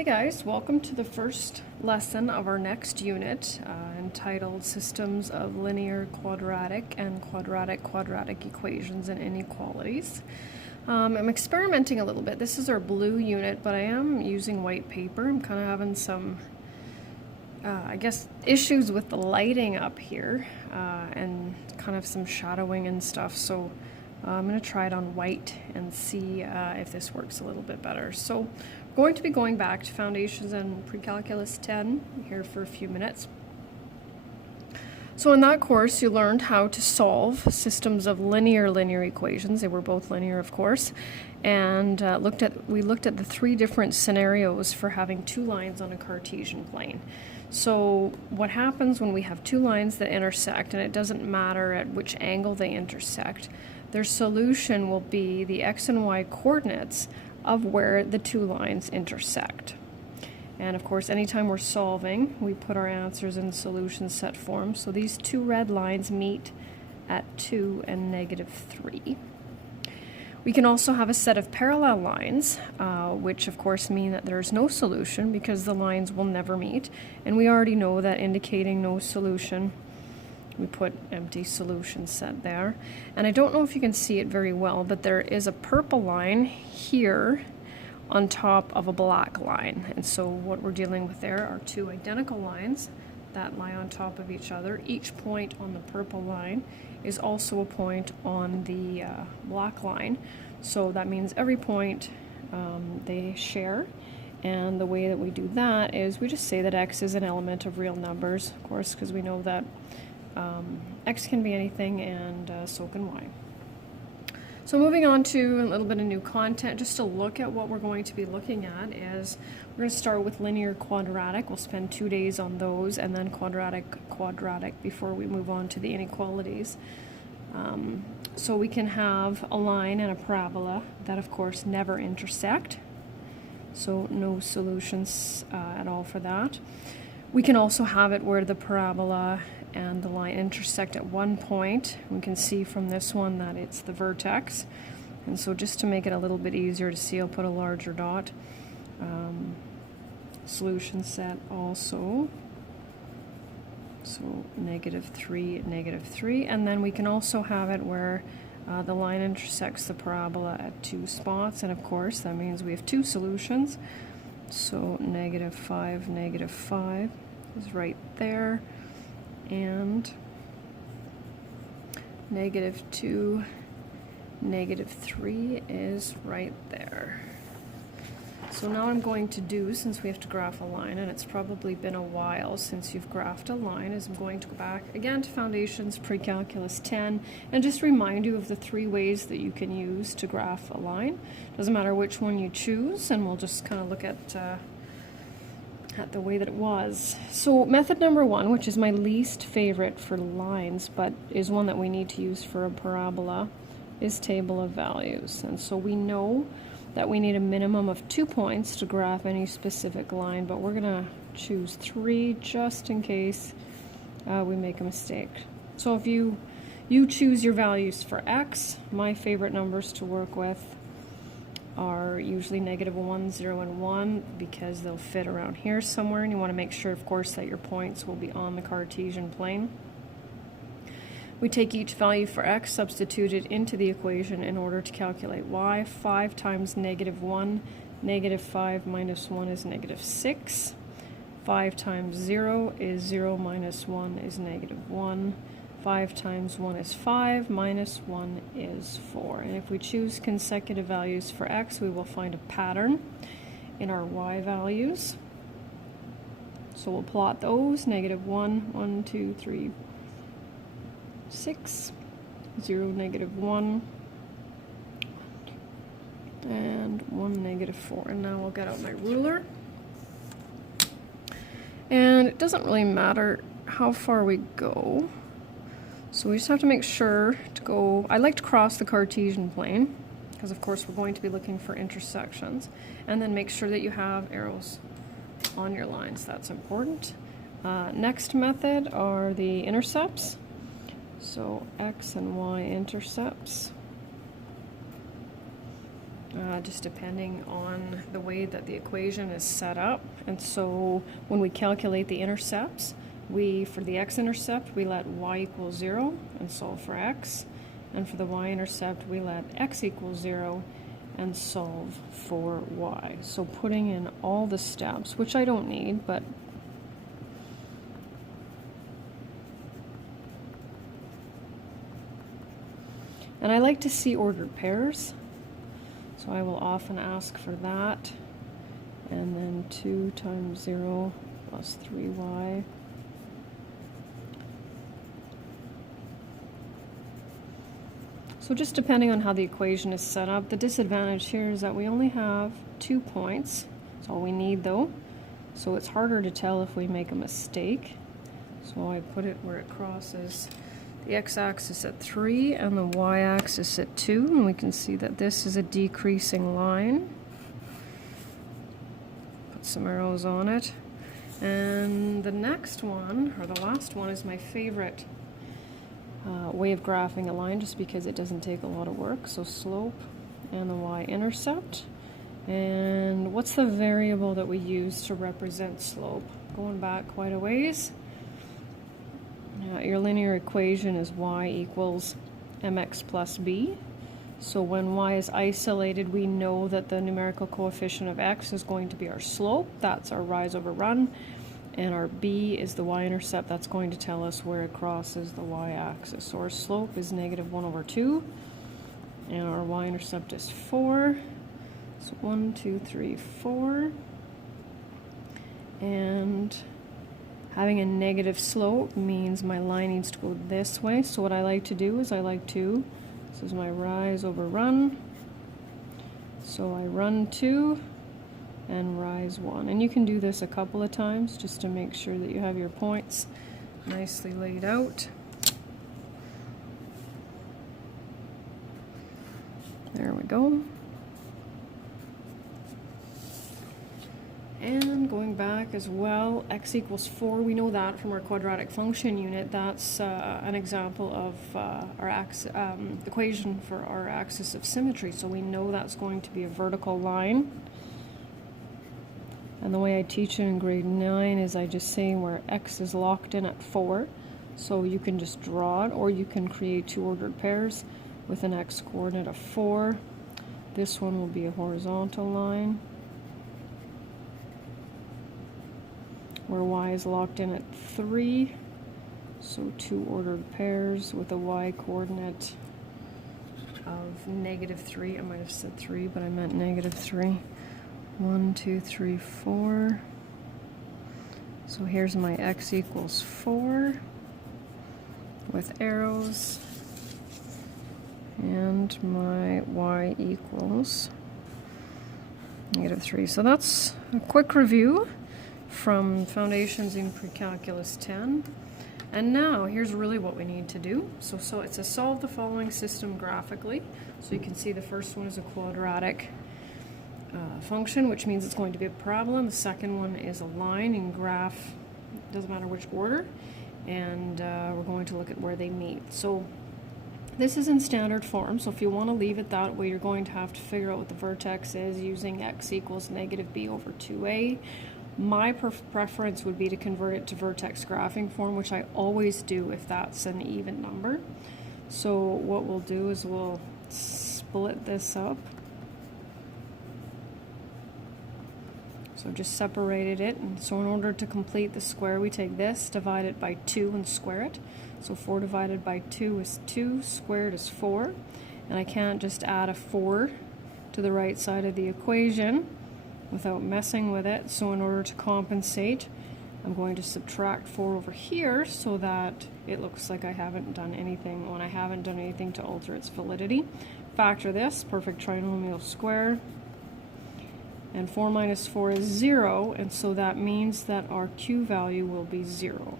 Hey guys, welcome to the first lesson of our next unit entitled Systems of Linear, Quadratic, and Quadratic Equations and Inequalities. I'm experimenting a little bit. This is our blue unit, but I am using white paper. I'm kind of having some, I guess, issues with the lighting up here and kind of some shadowing and stuff. So I'm going to try it on white and see if this works a little bit better. So we're going to be going back to Foundations and Pre-Calculus 10 here for a few minutes. So in that course, you learned how to solve systems of linear equations. They were both linear, of course, and we looked at the three different scenarios for having two lines on a Cartesian plane. So what happens when we have two lines that intersect, and it doesn't matter at which angle they intersect, their solution will be the x and y coordinates of where the two lines intersect. And of course, anytime we're solving, we put our answers in solution set form. So these two red lines meet at 2 and -3. We can also have a set of parallel lines, which of course mean that there's no solution because the lines will never meet. And we already know that indicating no solution, we put empty solution set there. And I don't know if you can see it very well, but there is a purple line here on top of a black line. And so what we're dealing with there are two identical lines that lie on top of each other. Each point on the purple line is also a point on the black line. So that means every point they share. And the way that we do that is we just say that x is an element of real numbers, of course, because we know that x can be anything, and so can y. So moving on to a little bit of new content, just to look at what we're going to be looking at is we're going to start with linear quadratic. We'll spend 2 days on those, and then quadratic before we move on to the inequalities. So we can have a line and a parabola that of course never intersect. So no solutions at all for that. We can also have it where the parabola and the line intersect at one point. We can see from this one that it's the vertex. And so just to make it a little bit easier to see, I'll put a larger dot. Solution set also. So -3, -3. And then we can also have it where the line intersects the parabola at two spots. And of course, that means we have two solutions. So -5, -5 is right there. And -2, -3 is right there. So now what I'm going to do, since we have to graph a line, and it's probably been a while since you've graphed a line, is I'm going to go back again to Foundations Pre-Calculus 10 and just remind you of the three ways that you can use to graph a line. Doesn't matter which one you choose, and we'll just kind of look at the way that it was. So method number one, which is my least favorite for lines, but is one that we need to use for a parabola, is table of values. And so we know that we need a minimum of 2 points to graph any specific line, but we're gonna choose 3 just in case we make a mistake. So if you choose your values for x, my favorite numbers to work with are usually -1, 0, and 1 because they'll fit around here somewhere, and you want to make sure, of course, that your points will be on the Cartesian plane. We take each value for x, substitute it into the equation in order to calculate y. 5 times -1, -5 minus 1 is -6. 5 times 0 is 0 minus 1 is -1. 5 times 1 is 5, minus 1 is 4. And if we choose consecutive values for x, we will find a pattern in our y values. So we'll plot those, -1, 1, 2, 3, 6, 0, -1, and 1, -4. And now I'll get out my ruler. And it doesn't really matter how far we go. So we just have to make sure to go, I like to cross the Cartesian plane, because of course we're going to be looking for intersections, and then make sure that you have arrows on your lines. That's important. Next method are the intercepts. So x and y intercepts. just depending on the way that the equation is set up. And so when we calculate the intercepts, for the x-intercept, we let y equal 0 and solve for x. And for the y-intercept, we let x equal 0 and solve for y. So putting in all the steps, which I don't need, but and I like to see ordered pairs, so I will often ask for that. And then 2 times 0 plus 3y. So just depending on how the equation is set up, the disadvantage here is that we only have 2 points. That's all we need though. So it's harder to tell if we make a mistake. So I put it where it crosses the x-axis at 3 and the y-axis at 2. And we can see that this is a decreasing line. Put some arrows on it. And the next one, or the last one, is my favorite way of graphing a line, just because it doesn't take a lot of work. So slope and the y-intercept. And what's the variable that we use to represent slope? Going back quite a ways. Your linear equation is y equals mx plus b. So when y is isolated, we know that the numerical coefficient of x is going to be our slope. That's our rise over run. And our b is the y-intercept. That's going to tell us where it crosses the y-axis. So our slope is -1 over 2. And our y-intercept is 4. So 1, 2, 3, 4. And having a negative slope means my line needs to go this way. So what I like to do is this is my rise over run. So I run 2 and rise 1. And you can do this a couple of times just to make sure that you have your points nicely laid out. There we go. And going back as well, x equals 4, we know that from our quadratic function unit. That's an example of our equation for our axis of symmetry. So we know that's going to be a vertical line. And the way I teach it in grade 9 is I just say where x is locked in at 4. So you can just draw it, or you can create 2 ordered pairs with an x coordinate of 4. This one will be a horizontal line, where y is locked in at 3, so 2 ordered pairs with a y coordinate of -3. I might have said 3, but I meant -3. 1, 2, 3, 4. So here's my x equals 4 with arrows, and my y equals -3. So that's a quick review from Foundations in Pre-Calculus 10. And now here's really what we need to do. So it's to solve the following system graphically. So you can see the first one is a quadratic function, which means it's going to be a parabola. The second one is a line in graph, doesn't matter which order, and we're going to look at where they meet. So this is in standard form, so if you want to leave it that way, you're going to have to figure out what the vertex is using x equals -b over 2a. My preference would be to convert it to vertex graphing form, which I always do if that's an even number. So what we'll do is we'll split this up. So I've just separated it, and so in order to complete the square, we take this, divide it by 2, and square it. So 4 divided by 2 is 2, squared is 4, and I can't just add a 4 to the right side of the equation without messing with it. So in order to compensate, I'm going to subtract 4 over here so that it looks like I haven't done anything when I haven't done anything to alter its validity. Factor this, perfect trinomial square. And 4 minus 4 is 0, and so that means that our Q value will be 0.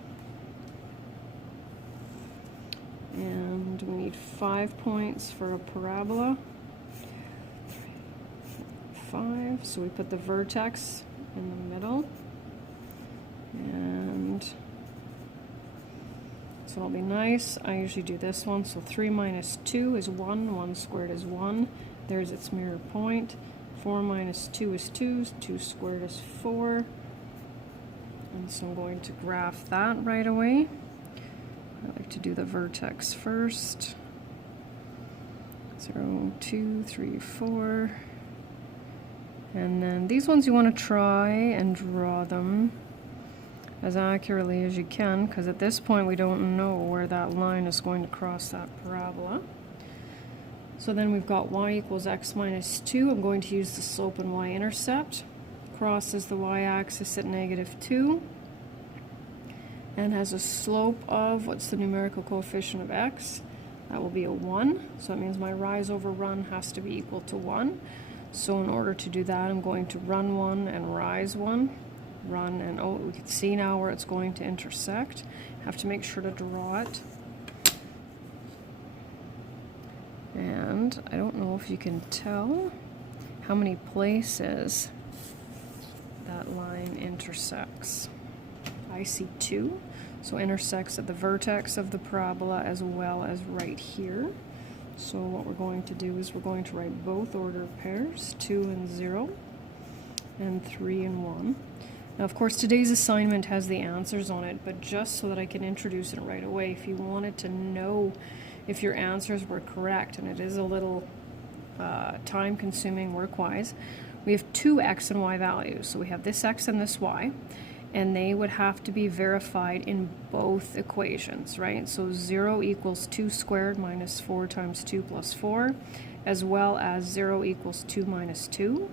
And we need 5 points for a parabola. 5, so we put the vertex in the middle. And so it'll be nice. I usually do this one. So 3 minus 2 is 1, 1 squared is 1. There's its mirror point. 4 minus 2 is 2. 2 squared is 4. And so I'm going to graph that right away. I like to do the vertex first. 0, 2, 3, 4. And then these ones you want to try and draw them as accurately as you can, because at this point we don't know where that line is going to cross that parabola. So then we've got y equals x minus 2. I'm going to use the slope and y-intercept. Crosses the y-axis at -2 and has a slope of, what's the numerical coefficient of x? That will be a 1. So it means my rise over run has to be equal to 1. So in order to do that, I'm going to run 1 and rise 1. Run and, oh, we can see now where it's going to intersect. Have to make sure to draw it. And I don't know if you can tell how many places that line intersects. I see 2, so intersects at the vertex of the parabola as well as right here. So what we're going to do is we're going to write both order pairs, 2 and 0, and 3 and 1. Now, of course, today's assignment has the answers on it, but just so that I can introduce it right away, if you wanted to know if your answers were correct, and it is a little time-consuming work-wise, we have two x and y values. So we have this x and this y, and they would have to be verified in both equations, right? So 0 equals 2 squared minus 4 times 2 plus 4, as well as 0 equals 2 minus 2.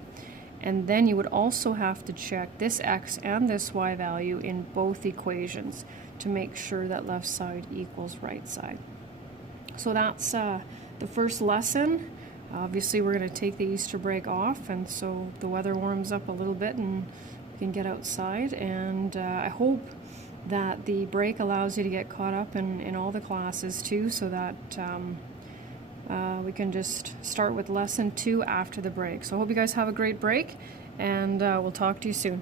And then you would also have to check this x and this y value in both equations to make sure that left side equals right side. So that's the first lesson. Obviously we're going to take the Easter break off, and so the weather warms up a little bit and we can get outside, and I hope that the break allows you to get caught up in all the classes too, so that we can just start with lesson 2 after the break. So I hope you guys have a great break, and we'll talk to you soon.